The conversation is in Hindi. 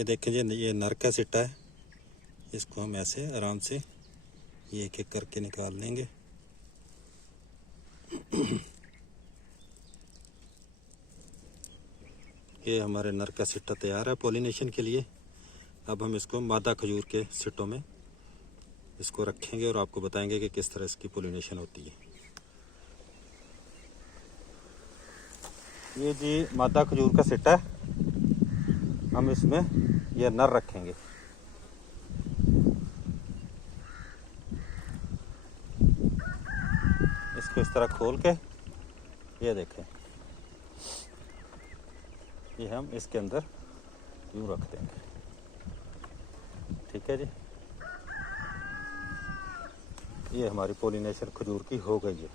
ये देखें जी, ये नर का सिट्टा है। इसको हम ऐसे आराम से ये एक एक करके निकाल लेंगे। ये हमारे नर का सिट्टा तैयार है पॉलिनेशन के लिए। अब हम इसको मादा खजूर के सिट्टों में इसको रखेंगे और आपको बताएंगे कि किस तरह इसकी पॉलिनेशन होती है। ये जी मादा खजूर का सिट्टा है। हम इसमें ये नर रखेंगे। इसको इस तरह खोल के ये देखें, ये हम इसके अंदर यूँ रख देंगे। ठीक है जी, ये हमारी पॉलिनेशन खजूर की हो गई है।